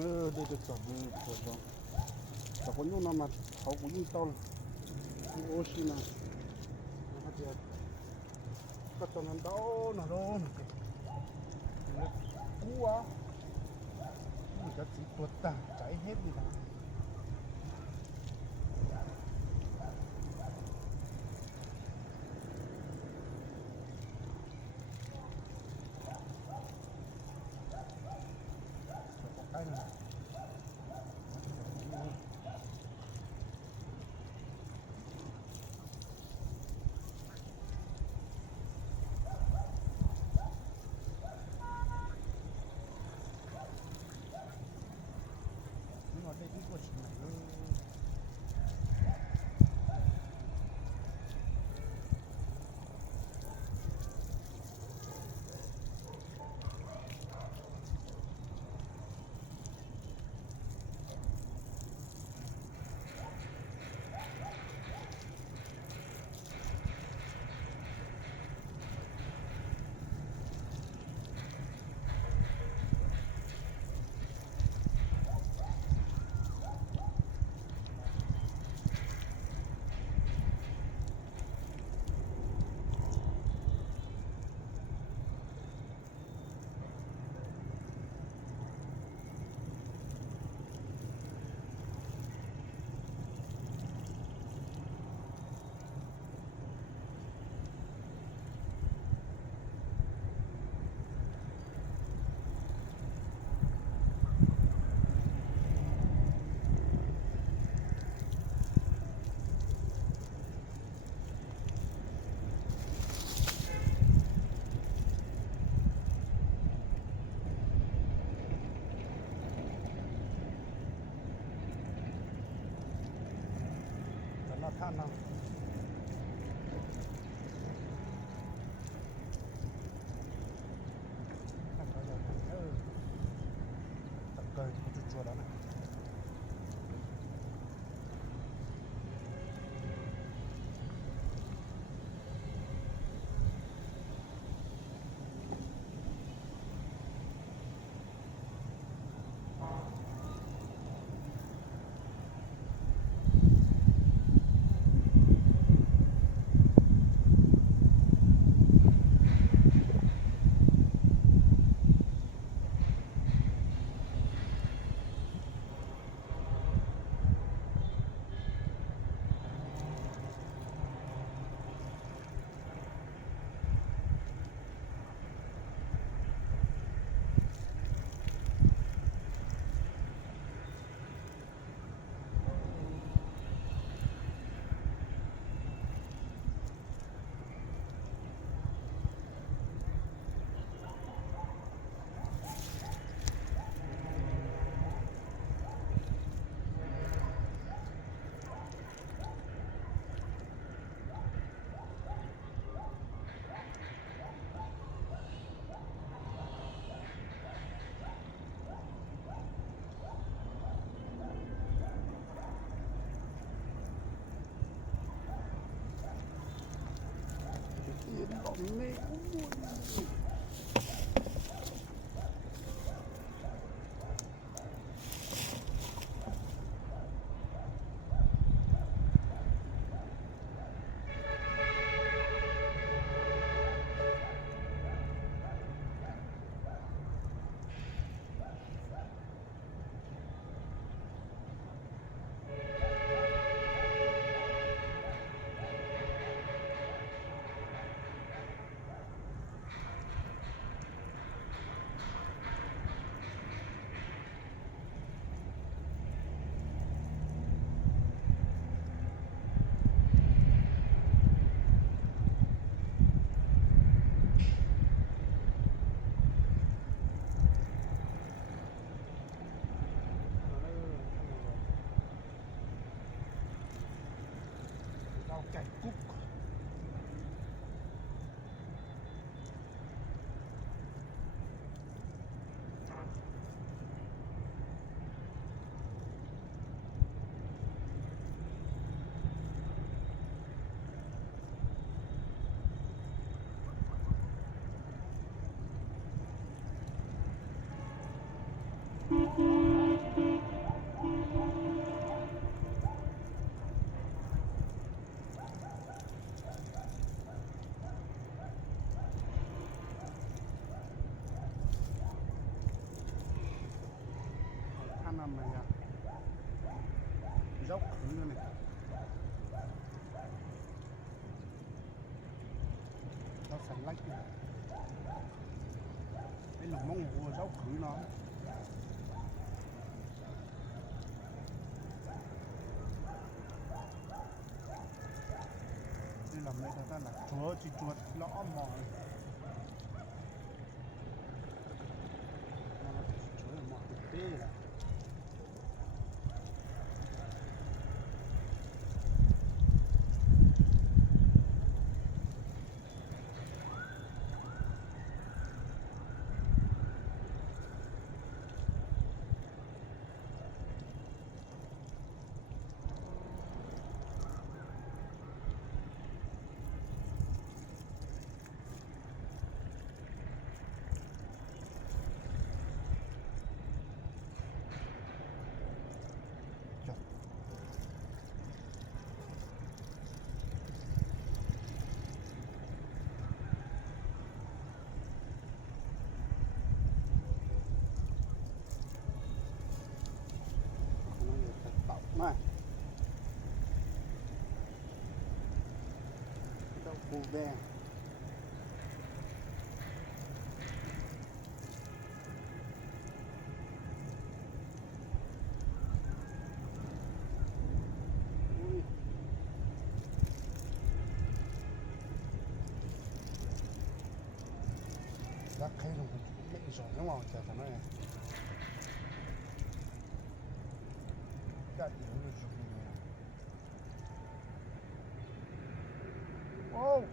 Đây được rồi, được rồi. Và có những mà họ cũng như tao là oxy này, nó thì các tao nó đau nó luôn, cú á, mình cái chỉ tuột ta cháy hết đi đó. Cái này nhưng mà đây cũng có chuyện này luôn. Nó than nào. Tập cơi thì có chua đó này. Mẹ rau cải cúc. Thank you. nằm này à, dốc khứ nữa này, nó sành lách này, cái lủng mông của dốc khứ nó. Đây làm đây ta là chúa chỉ chuột lõ mò này. Nó chúa là mò thực tế này. Này, đậu phụ ve. Ui. Rác khay dùng cái bệnh giỏi nó màu chả thằng này. Cả yếu rồi dùng này. Oh.